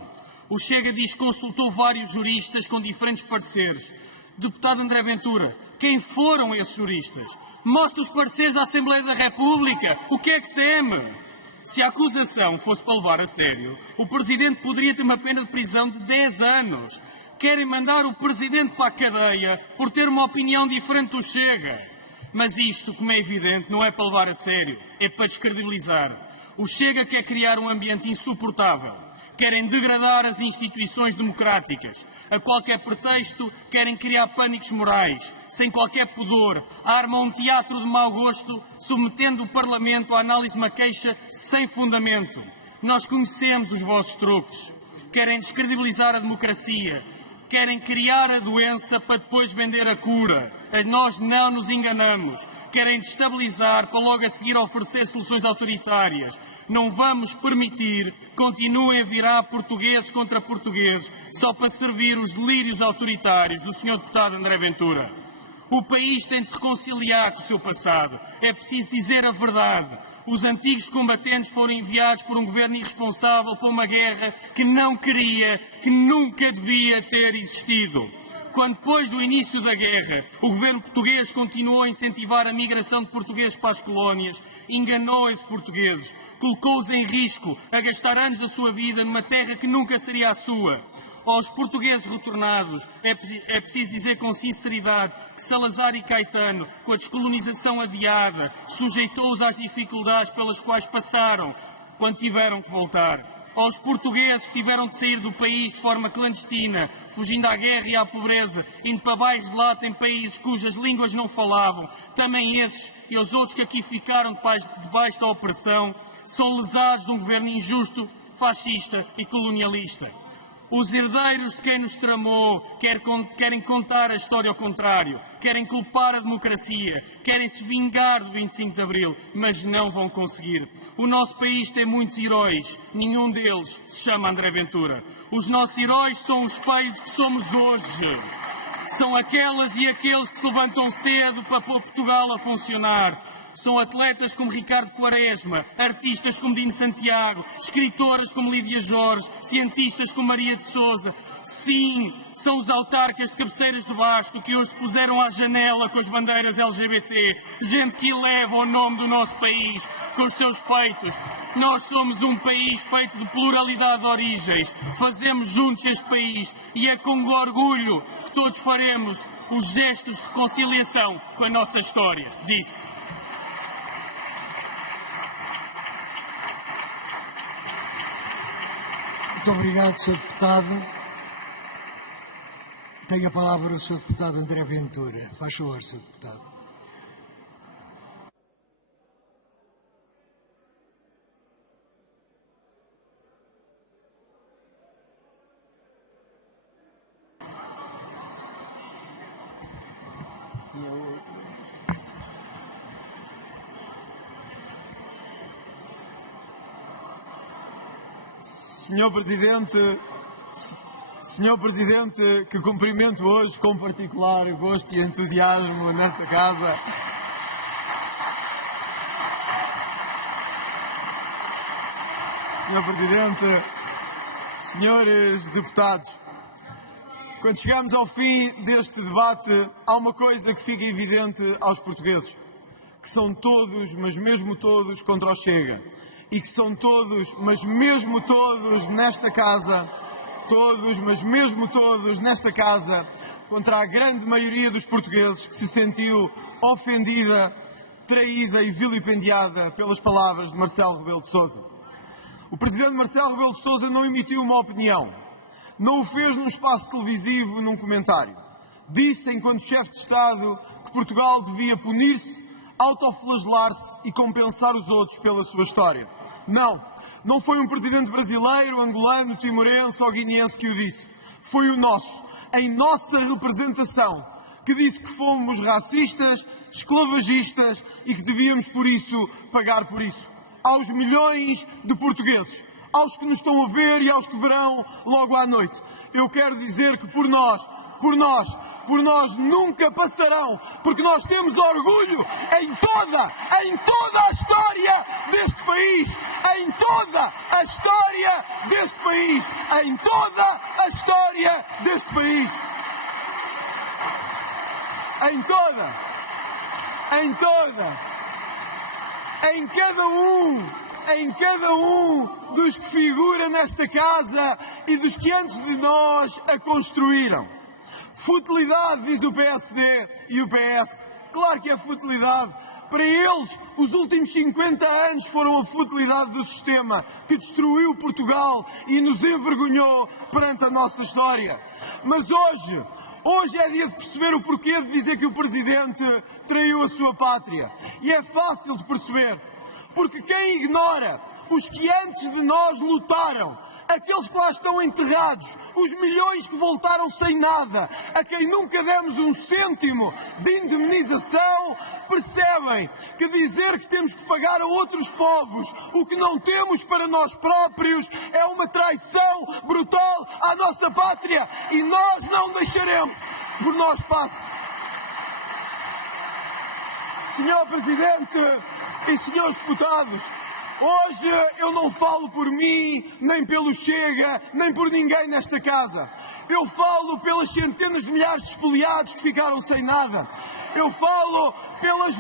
O Chega diz que consultou vários juristas com diferentes pareceres. Deputado André Ventura, quem foram esses juristas? Mostre os pareceres da Assembleia da República. O que é que teme? Se a acusação fosse para levar a sério, o Presidente poderia ter uma pena de prisão de 10 anos. Querem mandar o Presidente para a cadeia por ter uma opinião diferente do Chega. Mas isto, como é evidente, não é para levar a sério, é para descredibilizar. O Chega quer criar um ambiente insuportável. Querem degradar as instituições democráticas. A qualquer pretexto, querem criar pânicos morais. Sem qualquer pudor, armam um teatro de mau gosto, submetendo o Parlamento à análise de uma queixa sem fundamento. Nós conhecemos os vossos truques. Querem descredibilizar a democracia. Querem criar a doença para depois vender a cura. Nós não nos enganamos. Querem destabilizar para logo a seguir oferecer soluções autoritárias. Não vamos permitir que continuem a virar portugueses contra portugueses só para servir os delírios autoritários do Sr. Deputado André Ventura. O país tem de se reconciliar com o seu passado. É preciso dizer a verdade. Os antigos combatentes foram enviados por um governo irresponsável para uma guerra que não queria, que nunca devia ter existido. Quando depois do início da guerra, o governo português continuou a incentivar a migração de portugueses para as colónias, enganou esses portugueses, colocou-os em risco a gastar anos da sua vida numa terra que nunca seria a sua. Aos portugueses retornados, é preciso dizer com sinceridade que Salazar e Caetano, com a descolonização adiada, sujeitou-os às dificuldades pelas quais passaram quando tiveram que voltar. Aos portugueses que tiveram de sair do país de forma clandestina, fugindo à guerra e à pobreza, indo para bairros de lata em países cujas línguas não falavam, também esses e os outros que aqui ficaram debaixo da opressão, são lesados de um governo injusto, fascista e colonialista. Os herdeiros de quem nos tramou querem contar a história ao contrário, querem culpar a democracia, querem se vingar do 25 de Abril, mas não vão conseguir. O nosso país tem muitos heróis, nenhum deles se chama André Ventura. Os nossos heróis são o espelho de que somos hoje. São aquelas e aqueles que se levantam cedo para pôr Portugal a funcionar. São atletas como Ricardo Quaresma, artistas como Dino Santiago, escritoras como Lídia Jorge, cientistas como Maria de Sousa. Sim, são os autarcas de Cabeceiras do Basto que hoje se puseram à janela com as bandeiras LGBT. Gente que eleva o nome do nosso país com os seus feitos. Nós somos um país feito de pluralidade de origens. Fazemos juntos este país e é com orgulho que todos faremos os gestos de reconciliação com a nossa história, disse. Muito obrigado, Sr. Deputado. Tem a palavra o Sr. Deputado André Ventura. Faz favor, Sr. Deputado. Senhor Presidente, que cumprimento hoje com particular gosto e entusiasmo nesta casa. Senhor Presidente, senhores deputados, quando chegamos ao fim deste debate, há uma coisa que fica evidente aos portugueses, que são todos, mas mesmo todos, contra o Chega. e que são todos, mas mesmo todos nesta casa, contra a grande maioria dos portugueses que se sentiu ofendida, traída e vilipendiada pelas palavras de Marcelo Rebelo de Sousa. O Presidente Marcelo Rebelo de Sousa não emitiu uma opinião, não o fez num espaço televisivo, num comentário. Disse, enquanto chefe de Estado, que Portugal devia punir-se, autoflagelar-se e compensar os outros pela sua história. Não foi um presidente brasileiro, angolano, timorense ou guineense que o disse. Foi o nosso, em nossa representação, que disse que fomos racistas, esclavagistas e que devíamos, por isso, pagar por isso. Aos milhões de portugueses, aos que nos estão a ver e aos que verão logo à noite, eu quero dizer que por nós nunca passarão, porque nós temos orgulho em toda a história deste país, em toda a história deste país, em toda a história deste país, em cada um dos que figura nesta casa e dos que antes de nós a construíram. Futilidade, diz o PSD e o PS. Claro que é futilidade. Para eles, os últimos 50 anos foram a futilidade do sistema que destruiu Portugal e nos envergonhou perante a nossa história. Mas hoje é dia de perceber o porquê de dizer que o Presidente traiu a sua pátria. E é fácil de perceber. Porque quem ignora os que antes de nós lutaram, aqueles que lá estão enterrados, os milhões que voltaram sem nada, a quem nunca demos um cêntimo de indemnização, percebem que dizer que temos que pagar a outros povos o que não temos para nós próprios é uma traição brutal à nossa pátria e nós não deixaremos por nós passe. Senhor Presidente e senhores deputados, hoje eu não falo por mim, nem pelo Chega, nem por ninguém nesta casa. Eu falo pelas centenas de milhares de expoliados que ficaram sem nada. Eu falo pelas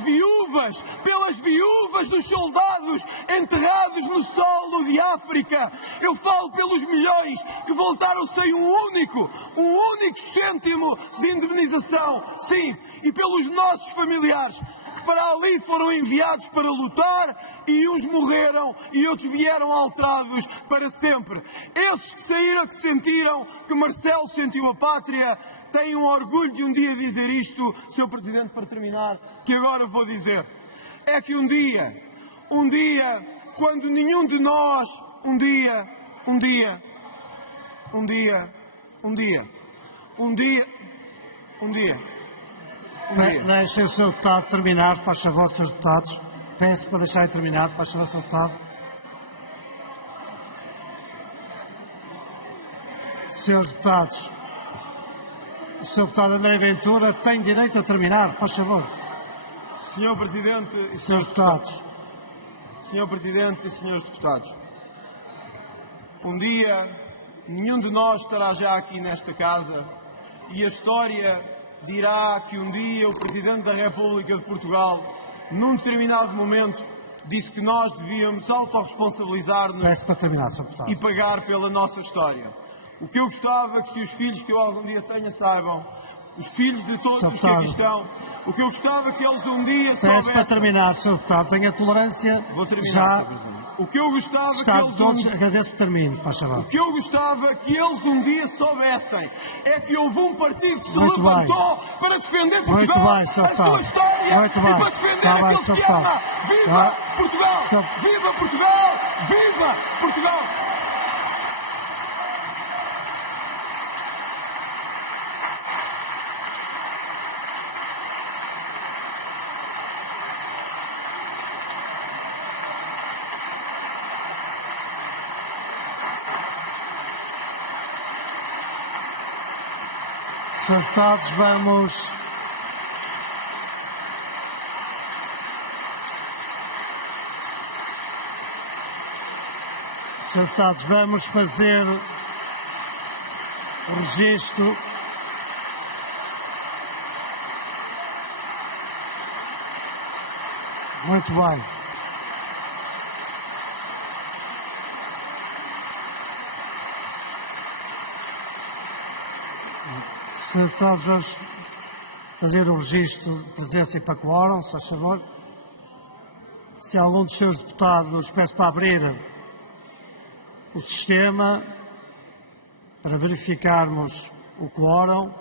viúvas dos soldados enterrados no solo de África. Eu falo pelos milhões que voltaram sem um único cêntimo de indemnização. Sim, e pelos nossos familiares que para ali foram enviados para lutar e uns morreram e outros vieram alterados para sempre. Esses que saíram, que sentiram que Marcelo sentiu a pátria, têm um orgulho de um dia dizer isto, Sr. Presidente, para terminar, que agora vou dizer. É que um dia, quando nenhum de nós, um dia, Deixem o Sr. Deputado terminar, faz favor, Srs. Deputados. Peço para deixarem terminar, faz favor, Sr. Deputado. Srs. Deputados, o Sr. Deputado André Ventura tem direito a terminar, faz favor. Sr. Presidente e Srs. Deputados. Sr. Presidente e Srs. Deputados, um dia nenhum de nós estará já aqui nesta casa e a história dirá que um dia o Presidente da República de Portugal, num determinado momento, disse que nós devíamos autorresponsabilizar-nos e pagar pela nossa história. O que eu gostava que se os filhos que eu algum dia tenha saibam, os filhos de todos os que aqui estão, o que eu gostava que eles um dia soubessem... Peço para terminar, Sr. Deputado, tenha tolerância. Vou terminar, já. Sr. Presidente. O que eu gostava que eles todos, agradeço que termine, faz favor. O que eu gostava que eles um dia soubessem é que houve um partido que se levantou para defender Portugal, a sua história e para defender aqueles que amam. Viva Portugal! Viva Portugal! Viva Portugal! Srs. Deputados, vamos... Srs. Deputados, vamos fazer o registro. Muito bem. Sr. Deputados, vamos fazer o registro de presença e para quórum, se faz favor. Se algum dos seus deputados peço para abrir o sistema para verificarmos o quórum.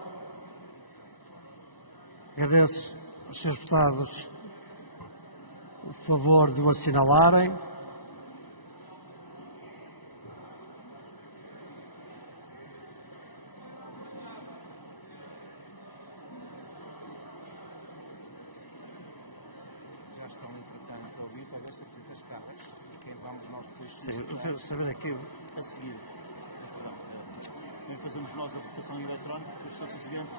Agradeço aos seus deputados o favor de o assinalarem. Já estão, entretanto, a ouvir, talvez se repita as cargas, porque vamos nós depois... Sim, eu quero saber aqui. A seguir, fazemos nós a votação eletrónica, que o Sr. Presidente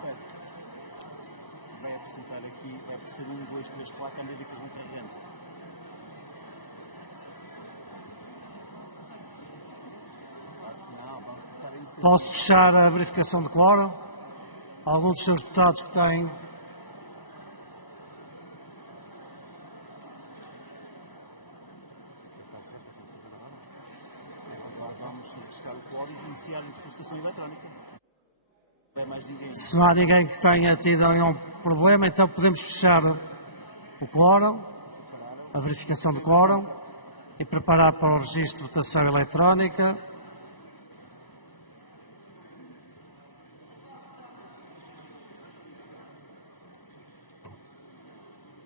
vai apresentar aqui, vai aparecer 1, 2, 3, 4, à medida que eles vão carregando. Posso fechar a verificação de quórum? Algum dos seus deputados que têm... Vamos registrar o quórum e iniciar a votação eletrónica. Não é mais ninguém. Se não há ninguém que tenha tido nenhum problema, então podemos fechar o quórum, a verificação do quórum e preparar para o registro de votação eletrónica.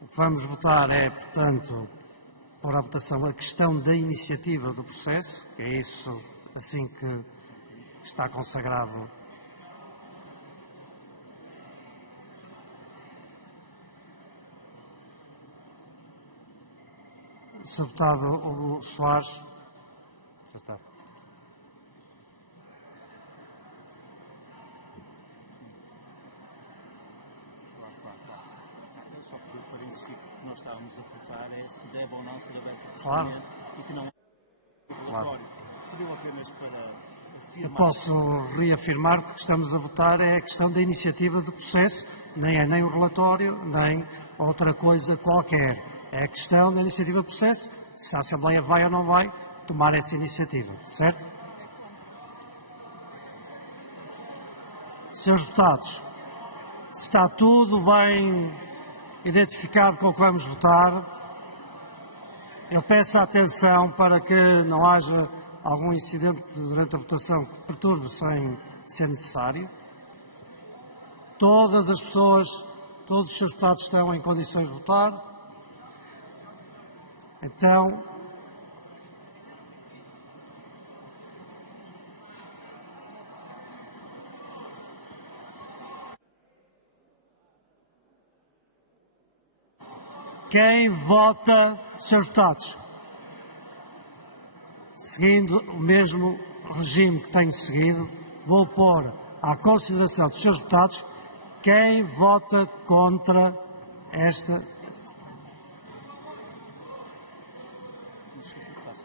O que vamos votar é, portanto, para a votação a questão da iniciativa do processo, que é isso assim que está consagrado. Sr. Deputado Hugo Soares. Já está. Só que para isso que nós estávamos a votar é se deve ou não ser aberto o Claro. procedimento e que não é um relatório. Pediu apenas para Eu afirmar. posso reafirmar que o que estamos a votar é a questão da iniciativa do processo, nem é nem o relatório, nem outra coisa qualquer. É a questão da iniciativa do processo, se a Assembleia vai ou não vai tomar essa iniciativa, certo? Senhores deputados, se está tudo bem identificado com o que vamos votar, eu peço atenção para que não haja algum incidente durante a votação que perturbe sem ser necessário. Todas as pessoas, todos os seus deputados estão em condições de votar. Então, quem vota, senhores deputados, seguindo o mesmo regime que tenho seguido, vou pôr à consideração dos senhores deputados quem vota contra esta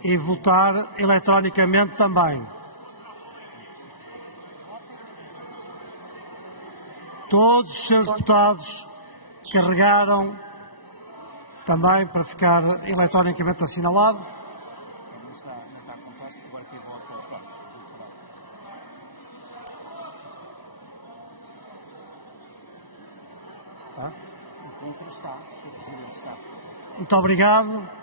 e votar eletronicamente também. Todos os seus deputados carregaram também para ficar eletronicamente assinalado. Não está a contar-se, agora quem vota. Tá? O contra está, o Sr. Presidente está. Muito obrigado.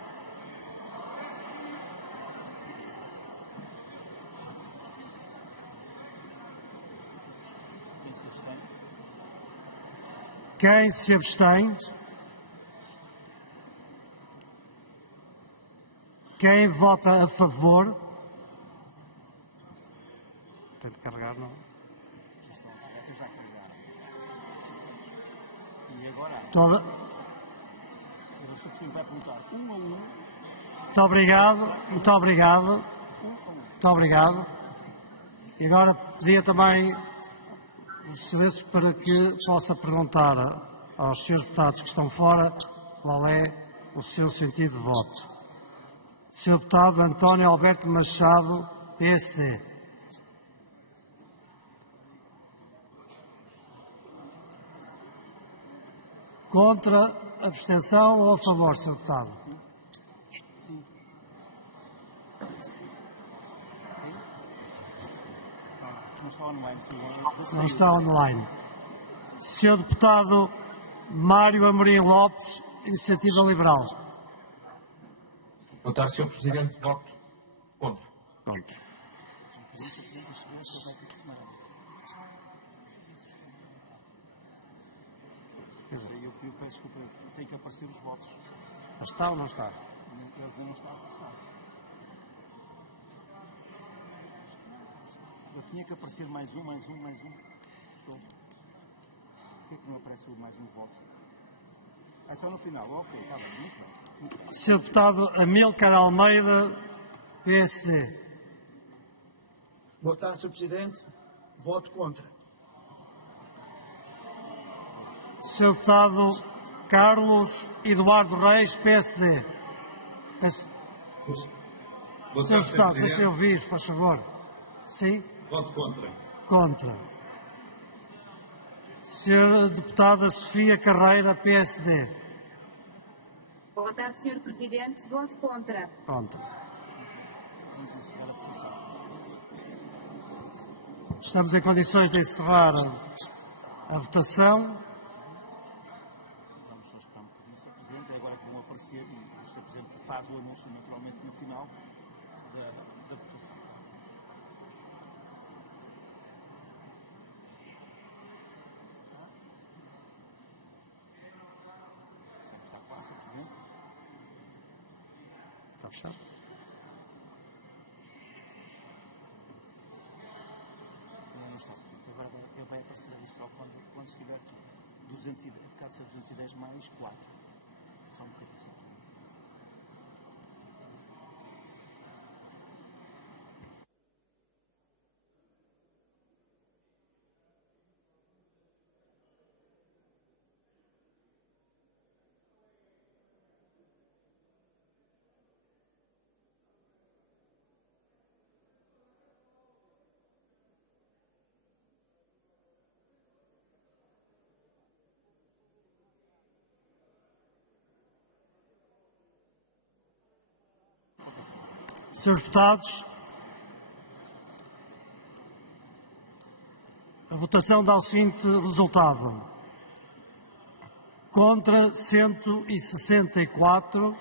Quem se abstém? Quem se abstém? Quem vota a favor? Tem de carregar, não? Já carregaram. E agora? Toda... O Sr. Presidente vai perguntar 1 a 1. Muito obrigado, muito obrigado, muito obrigado. E agora pedia também o silêncio para que possa perguntar aos senhores deputados que estão fora qual é o seu sentido de voto. Senhor Deputado António Alberto Machado, PSD. Contra, abstenção ou a favor, Senhor Deputado? Não está online, Não está online. Sr. Deputado Mário Amorim Lopes, Iniciativa Liberal. Boa tarde, Sr. Presidente. Voto contra. Contra. Eu peço desculpa, tem que aparecer os votos. Está ou não está? Ele não está. Eu tinha que aparecer mais um. Por que não aparece mais um voto? É só no final, ok, está bem, muito bem. Sr. Deputado Amílcar Almeida, PSD. Boa tarde, Sr. Presidente. Voto contra. Sr. Deputado Carlos Eduardo Reis, PSD. Sr. Deputado, deixa eu ouvir, faz favor. Sim? Voto contra. Contra. Sra. Deputada Sofia Carreira, PSD. Boa tarde, Sr. Presidente. Voto contra. Contra. Estamos em condições de encerrar a votação. Vamos só esperar um bocadinho, Sr. Presidente. É agora que vão aparecer e o Sr. Presidente faz o anúncio naturalmente no final da votação. Está quase, Sr. Presidente. Está fechado? Não está, Sr. Presidente. Agora ele vai aparecer ali só quando estiver tudo. 210, por causa de 210 mais 4. Só um bocadinho. Senhores deputados, a votação dá o seguinte resultado. Contra 164,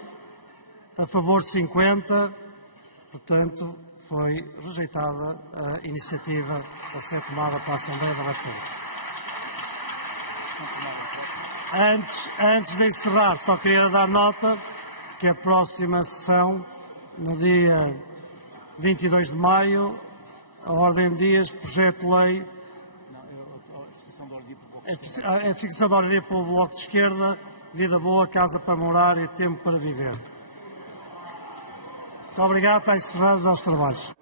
a favor 50, portanto, foi rejeitada a iniciativa a ser tomada para a Assembleia da República. Antes de encerrar, só queria dar nota que a próxima sessão, no dia 22 de maio, a ordem de dias, projeto de lei, a fixação da ordem de dia pelo Bloco de Esquerda, vida boa, casa para morar e tempo para viver. Muito obrigado, está encerrados aos trabalhos.